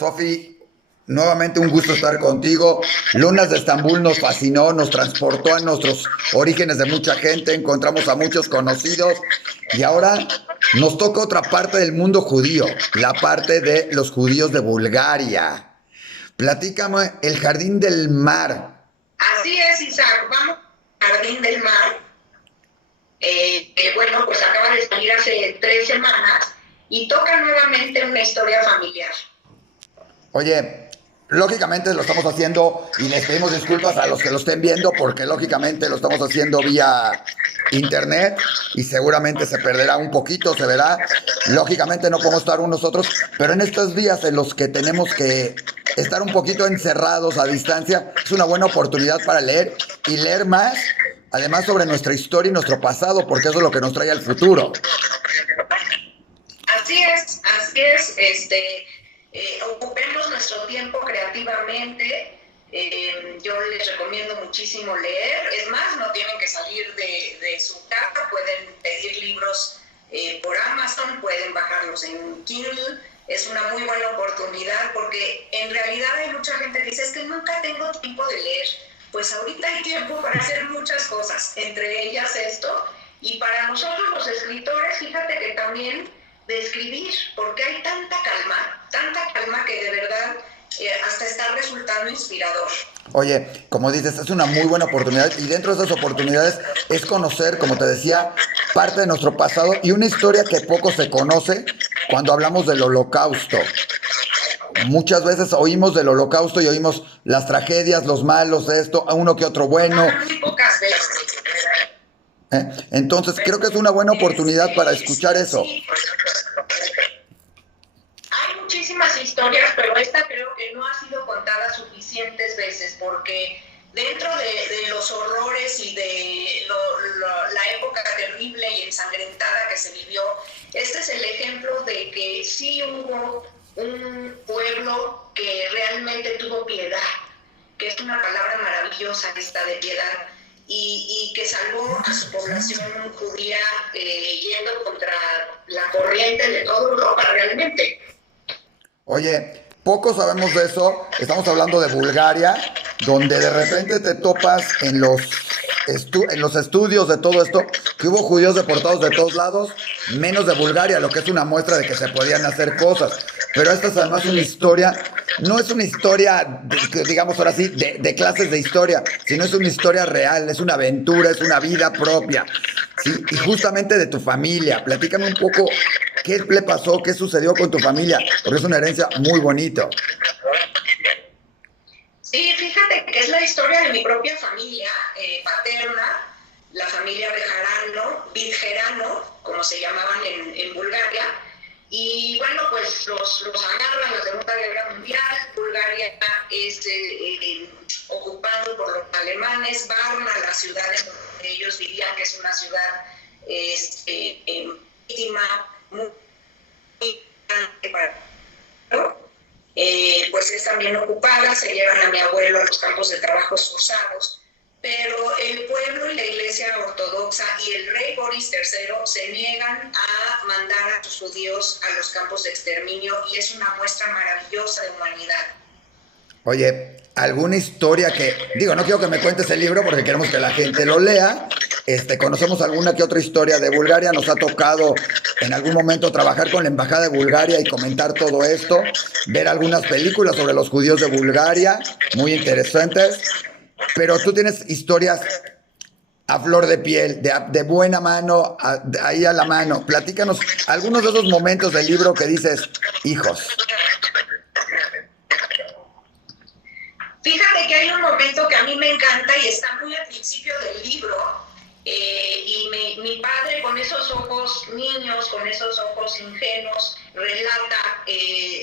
Sofi, nuevamente un gusto estar contigo. Lunas de Estambul nos fascinó, nos transportó a nuestros orígenes de mucha gente, encontramos a muchos conocidos y ahora nos toca otra parte del mundo judío, la parte de los judíos de Bulgaria. Platícame el Jardín del Mar. Así es, Isaac. Vamos al Jardín del Mar. Bueno, pues acaba de salir hace 3 semanas y toca nuevamente una historia familiar. Oye, lógicamente lo estamos haciendo y les pedimos disculpas a los que lo estén viendo porque lógicamente lo estamos haciendo vía internet y seguramente se perderá un poquito, se verá. Lógicamente no podemos estar unos otros, pero en estos días en los que tenemos que estar un poquito encerrados a distancia, es una buena oportunidad para leer y leer más, además sobre nuestra historia y nuestro pasado, porque eso es lo que nos trae al futuro. Así es, así es. Ocupemos nuestro tiempo creativamente. Yo les recomiendo muchísimo leer. Es más, no tienen que salir de su casa, pueden pedir libros por Amazon, pueden bajarlos en Kindle. Es una muy buena oportunidad porque en realidad hay mucha gente que dice es que nunca tengo tiempo de leer. Pues ahorita hay tiempo para hacer muchas cosas, entre ellas esto. Y para nosotros los escritores, fíjate que también de escribir, porque hay tanta calma que de verdad hasta está resultando inspirador. Oye, como dices, es una muy buena oportunidad y dentro de esas oportunidades es conocer, como te decía, parte de nuestro pasado y una historia que poco se conoce cuando hablamos del Holocausto. Muchas veces oímos del Holocausto y oímos las tragedias, los malos, esto, a uno que otro bueno. Muy pocas veces. Entonces creo que es una buena oportunidad para escuchar eso. Sí. Hay muchísimas historias, pero esta creo que no ha sido contada suficientes veces porque dentro de los horrores y de la época terrible y ensangrentada que se vivió, este es el ejemplo de que sí hubo un pueblo que realmente tuvo piedad, que es una palabra maravillosa esta de piedad, y que salvó a su población judía yendo contra la corriente de toda Europa realmente. Oye, poco sabemos de eso. Estamos hablando de Bulgaria, donde de repente te topas en los estudios de todo esto, que hubo judíos deportados de todos lados, menos de Bulgaria, lo que es una muestra de que se podían hacer cosas. Pero esta es además una historia, no es una historia, digamos ahora sí, de clases de historia, sino es una historia real, es una aventura, es una vida propia. ¿Sí? Y justamente de tu familia. Platícame un poco qué le pasó, qué sucedió con tu familia, porque es una herencia muy bonita. Sí, fíjate que es la historia de mi propia familia paterna, la familia Virgerano, como se llamaban en Bulgaria. Y bueno, pues los agarran la Segunda Guerra Mundial. Bulgaria es ocupado por los alemanes. Varna, la ciudad en donde ellos vivían, que es una ciudad íntima, muy grande para pues es también ocupada. Se llevan a mi abuelo a los campos de trabajos forzados, pero el pueblo y la iglesia ortodoxa y el rey Boris III se niegan a mandar a sus judíos a los campos de exterminio y es una muestra maravillosa de humanidad. Oye, alguna historia que, digo, no quiero que me cuentes el libro porque queremos que la gente lo lea. Conocemos alguna que otra historia de Bulgaria, nos ha tocado en algún momento trabajar con la embajada de Bulgaria y comentar todo esto, ver algunas películas sobre los judíos de Bulgaria, muy interesantes, pero tú tienes historias a flor de piel, de buena mano, ahí a la mano. Platícanos algunos de esos momentos del libro que dices, hijos. Fíjate que hay un momento que a mí me encanta y está muy al principio del libro, y mi padre con esos ojos niños, con esos ojos ingenuos, relata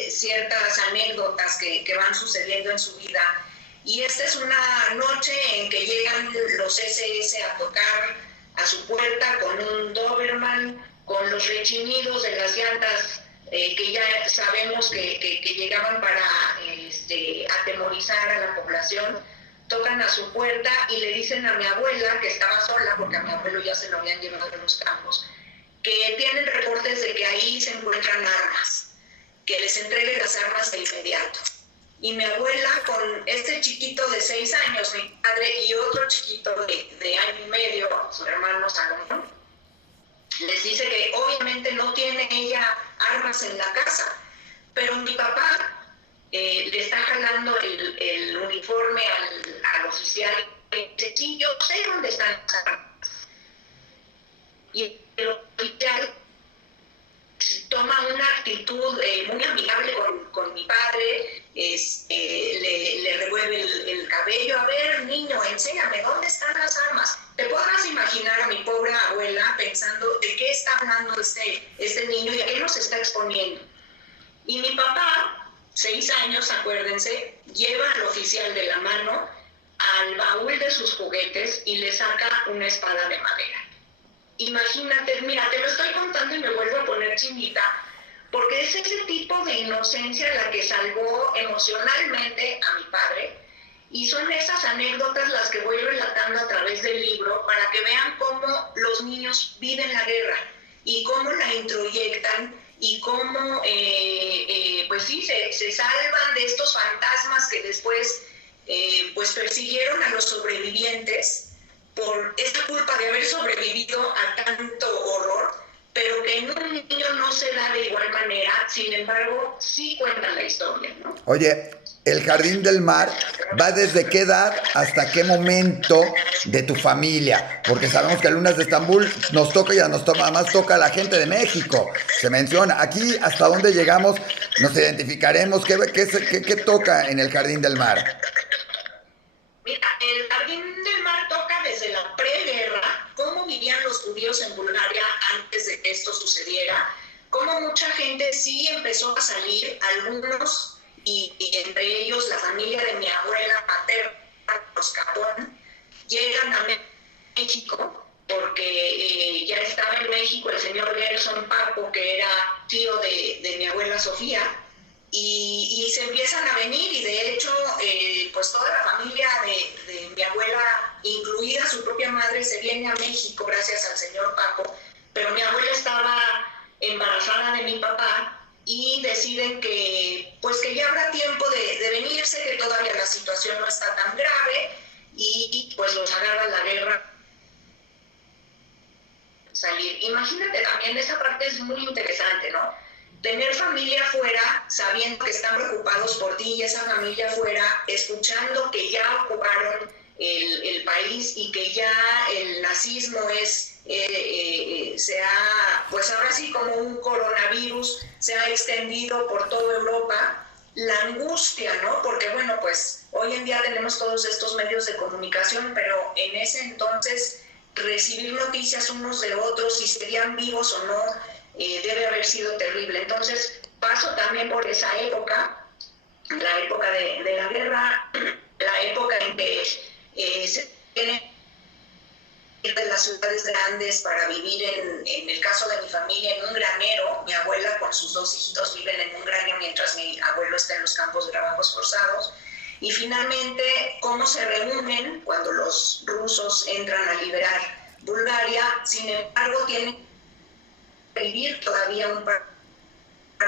ciertas anécdotas que van sucediendo en su vida. Y esta es una noche en que llegan los SS a tocar a su puerta con un Doberman, con los rechinidos de las llantas que ya sabemos que llegaban para atemorizar a la población. Tocan a su puerta y le dicen a mi abuela, que estaba sola porque a mi abuelo ya se lo habían llevado a los campos, que tienen reportes de que ahí se encuentran armas. que les entregue las armas de inmediato. Y mi abuela, con este chiquito de 6 años, mi padre, y otro chiquito de año y medio, su hermano Salomón, les dice que obviamente no tiene ella armas en la casa, pero mi papá le está jalando el uniforme al oficial y dice, sí, yo sé dónde están las armas. Y el oficial toma una actitud muy amigable con mi padre, le revuelve el cabello, a ver, niño, enséñame, ¿dónde están las armas? Te podrás imaginar a mi pobre abuela pensando de qué está hablando este niño y a qué nos está exponiendo. Y mi papá, 6 años, acuérdense, lleva al oficial de la mano al baúl de sus juguetes y le saca una espada de madera. Imagínate, mira, te lo estoy contando y me vuelvo a poner chinita, porque es ese tipo de inocencia la que salvó emocionalmente a mi padre, y son esas anécdotas las que voy relatando a través del libro para que vean cómo los niños viven la guerra y cómo la introyectan y cómo, pues sí, se salvan de estos fantasmas que después pues persiguieron a los sobrevivientes por esa culpa de haber sobrevivido a tanto horror, pero que en un niño no se da de igual manera, sin embargo, sí cuentan la historia, ¿no? Oye, el Jardín del Mar va desde qué edad hasta qué momento de tu familia, porque sabemos que Lunas de Estambul nos toca y además toca a la gente de México, se menciona. Aquí, ¿hasta dónde llegamos? Nos identificaremos, ¿qué toca en el Jardín del Mar? Mira, el Jardín del Mar toca desde la preguerra, cómo vivían los judíos en Bulgaria antes de que esto sucediera, cómo mucha gente sí empezó a salir, algunos, y entre ellos la familia de mi abuela materna, los Capón, llegan a México, porque ya estaba en México el señor Gerson Papo, que era tío de mi abuela Sofía, y se empiezan a venir, y de hecho pues toda la familia de mi abuela, incluida su propia madre, se viene a México gracias al señor Paco, pero mi abuela estaba embarazada de mi papá y deciden que pues que ya habrá tiempo de venirse, que todavía la situación no está tan grave, y pues los agarra la guerra salir. Imagínate también, esa parte es muy interesante, ¿no? Tener familia afuera, sabiendo que están preocupados por ti, y esa familia afuera, escuchando que ya ocuparon el país y que ya el nazismo pues ahora sí, como un coronavirus, se ha extendido por toda Europa. La angustia, ¿no? Porque bueno, pues hoy en día tenemos todos estos medios de comunicación, pero en ese entonces recibir noticias unos de otros, si serían vivos o no, debe haber sido terrible. Entonces paso también por esa época, la época de la guerra, la época en que se tiene de las ciudades grandes para vivir, en el caso de mi familia, en un granero. Mi abuela con sus 2 hijitos viven en un granero mientras mi abuelo está en los campos de trabajos forzados. Y finalmente, cómo se reúnen cuando los rusos entran a liberar Bulgaria. Sin embargo, tienen que vivir todavía un par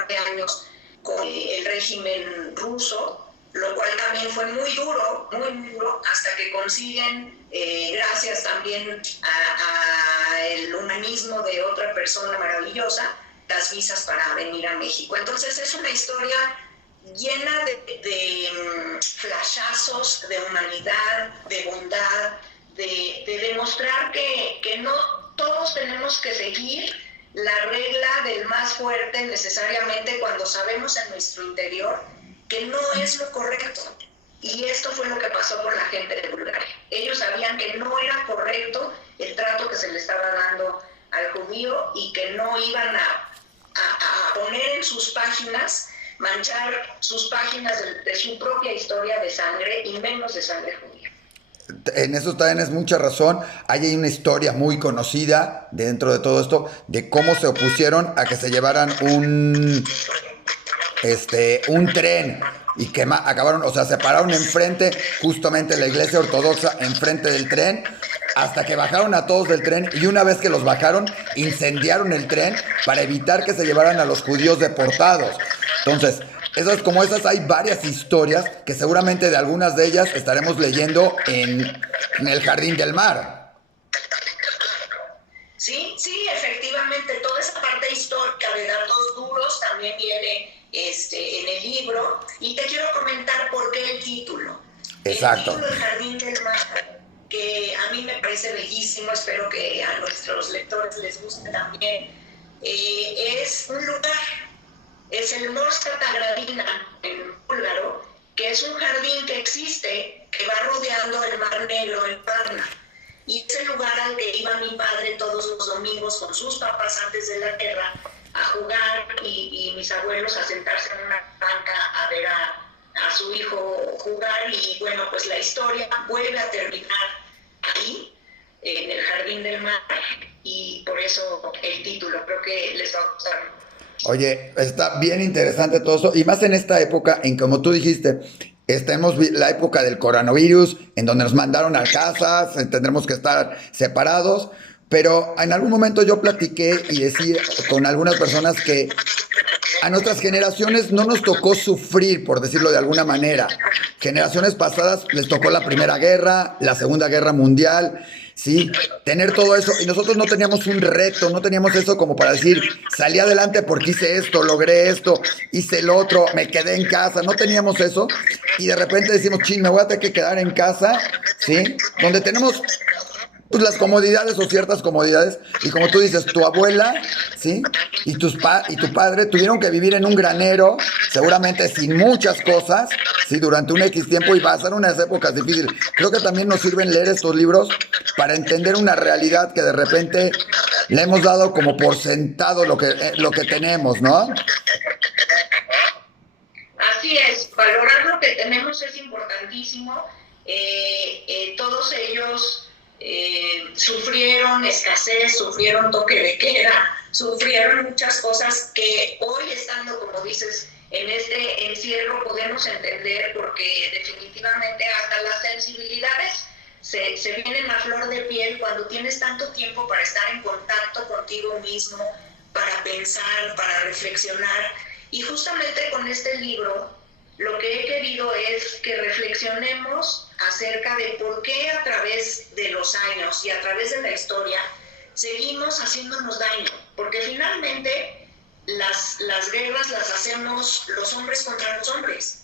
de años con el régimen ruso, lo cual también fue muy duro, hasta que consiguen, gracias también a el humanismo de otra persona maravillosa, las visas para venir a México. Entonces es una historia llena de flashazos, de humanidad, de bondad, de demostrar que no todos tenemos que seguir la regla del más fuerte necesariamente, cuando sabemos en nuestro interior que no es lo correcto. Y esto fue lo que pasó con la gente de Bulgaria. Ellos sabían que no era correcto el trato que se le estaba dando al judío, y que no iban a poner en sus páginas, manchar sus páginas de su propia historia de sangre, y menos de sangre judía. En eso también es mucha razón. Hay una historia muy conocida dentro de todo esto de cómo se opusieron a que se llevaran un tren, y que acabaron, o sea, se pararon enfrente, justamente la iglesia ortodoxa enfrente del tren, hasta que bajaron a todos del tren y una vez que los bajaron, incendiaron el tren para evitar que se llevaran a los judíos deportados. Entonces, esas hay varias historias que seguramente de algunas de ellas estaremos leyendo en el Jardín del Mar. Sí, sí, efectivamente, toda esa parte histórica de datos duros también viene en el libro. Y te quiero comentar por qué el título. Exacto. El título El Jardín del Mar, que a mí me parece bellísimo, espero que a nuestros lectores les guste también. Es un lugar, es el Morska Tagradina en búlgaro, que es un jardín que existe, que va rodeando el Mar Negro en Varna. Y es el lugar al que iba mi padre todos los domingos con sus papás antes de la guerra a jugar y mis abuelos a sentarse en una banca a ver a su hijo jugar. Y bueno, pues la historia vuelve a terminar ahí, en el Jardín del Mar, y por eso el título, creo que les va a gustar. Oye, está bien interesante todo eso, y más en esta época en como tú dijiste, estamos la época del coronavirus, en donde nos mandaron a casas, tendremos que estar separados, pero en algún momento yo platiqué y decía con algunas personas que a nuestras generaciones no nos tocó sufrir, por decirlo de alguna manera. Generaciones pasadas les tocó la Primera Guerra, la Segunda Guerra Mundial, ¿sí? Tener todo eso. Y nosotros no teníamos un reto, no teníamos eso como para decir, salí adelante porque hice esto, logré esto, hice el otro, me quedé en casa. No teníamos eso. Y de repente decimos, chin, me voy a tener que quedar en casa, ¿sí? Donde tenemos pues las comodidades o ciertas comodidades, y como tú dices, tu abuela, ¿sí? Y tu padre tuvieron que vivir en un granero, seguramente sin muchas cosas, ¿sí? Durante un X tiempo, y pasaron unas épocas difíciles. Creo que también nos sirven leer estos libros para entender una realidad que de repente le hemos dado como por sentado lo que tenemos, ¿no? Así es, valorar lo que tenemos es importantísimo. Todos ellos sufrieron escasez, sufrieron toque de queda, sufrieron muchas cosas que hoy, estando, como dices, en este encierro podemos entender, porque definitivamente hasta las sensibilidades se vienen a flor de piel cuando tienes tanto tiempo para estar en contacto contigo mismo, para pensar, para reflexionar. Y justamente con este libro lo que he querido es que reflexionemos acerca de por qué a través de los años y a través de la historia seguimos haciéndonos daño, porque finalmente las guerras las hacemos los hombres contra los hombres,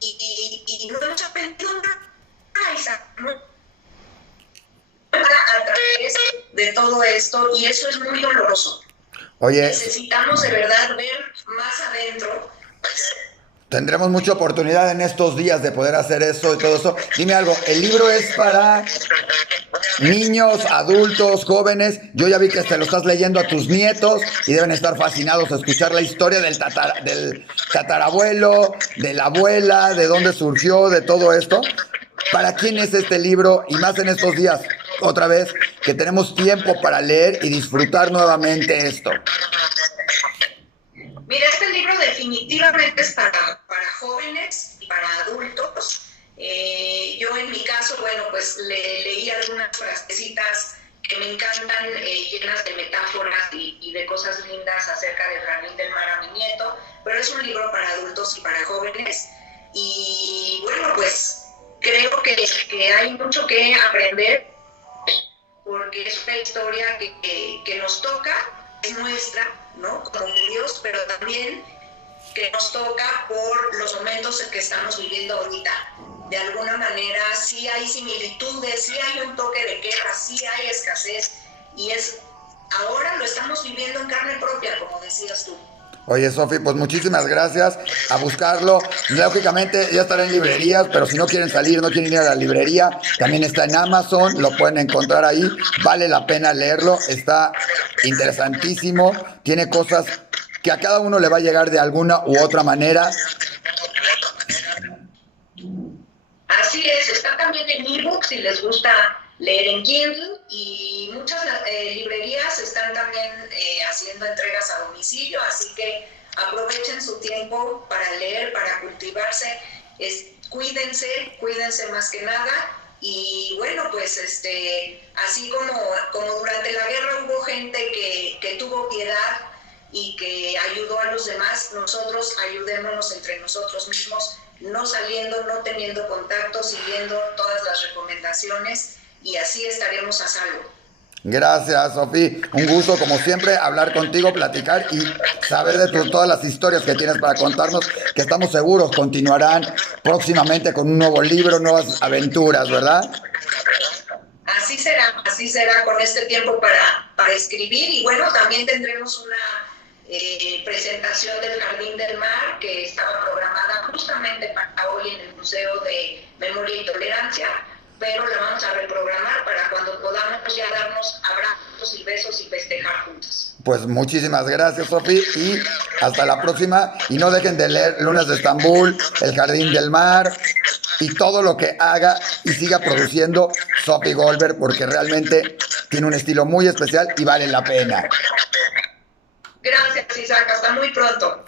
y no hemos aprendido nada a través de todo esto, y eso es muy doloroso. Oye, necesitamos de verdad ver más adentro. Tendremos mucha oportunidad en estos días de poder hacer eso y todo eso. Dime algo, ¿el libro es para niños, adultos, jóvenes? Yo ya vi que te lo estás leyendo a tus nietos y deben estar fascinados a escuchar la historia del tatarabuelo, de la abuela, de dónde surgió, de todo esto. ¿Para quién es este libro? Y más en estos días, otra vez, que tenemos tiempo para leer y disfrutar nuevamente esto. Mira, este libro definitivamente es para jóvenes y para adultos. Yo en mi caso, bueno, pues leí algunas frasecitas que me encantan, llenas de metáforas y de cosas lindas acerca del Jardín del Mar a mi nieto, pero es un libro para adultos y para jóvenes. Y bueno, pues creo que hay mucho que aprender, porque es una historia que nos toca, es nuestra, ¿no? Como Dios, pero también que nos toca por los momentos en que estamos viviendo ahorita. De alguna manera sí hay similitudes, sí hay un toque de queja, sí hay escasez, y ahora lo estamos viviendo en carne propia, como decías tú. Oye, Sofi, pues muchísimas gracias. A buscarlo. Lógicamente ya estará en librerías, pero si no quieren salir, no quieren ir a la librería, también está en Amazon, lo pueden encontrar ahí. Vale la pena leerlo, está interesantísimo. Tiene cosas que a cada uno le va a llegar de alguna u otra manera. Así es, está también en ebook si les gusta leer en Kindle, y muchas librerías están también haciendo entregas a domicilio, así que aprovechen su tiempo para leer, para cultivarse. Cuídense más que nada, Y bueno, pues así como durante la guerra hubo gente que tuvo piedad y que ayudó a los demás, nosotros ayudémonos entre nosotros mismos, no saliendo, no teniendo contacto, siguiendo todas las recomendaciones, y así estaremos a salvo. Gracias, Sofi. Un gusto, como siempre, hablar contigo, platicar y saber de todas las historias que tienes para contarnos, que estamos seguros continuarán próximamente con un nuevo libro, nuevas aventuras, ¿verdad? Así será con este tiempo para escribir. Y bueno, también tendremos una presentación del Jardín del Mar que estaba programada justamente para hoy en el Museo de Memoria y Tolerancia, pero la vamos a reprogramar para cuando podamos ya darnos abrazos y besos y festejar juntos. Pues muchísimas gracias, Sofi, y hasta la próxima. Y no dejen de leer Lunas de Estambul, El Jardín del Mar y todo lo que haga y siga produciendo Sofi Goldberg, porque realmente tiene un estilo muy especial y vale la pena. Gracias, Isaac. Hasta muy pronto.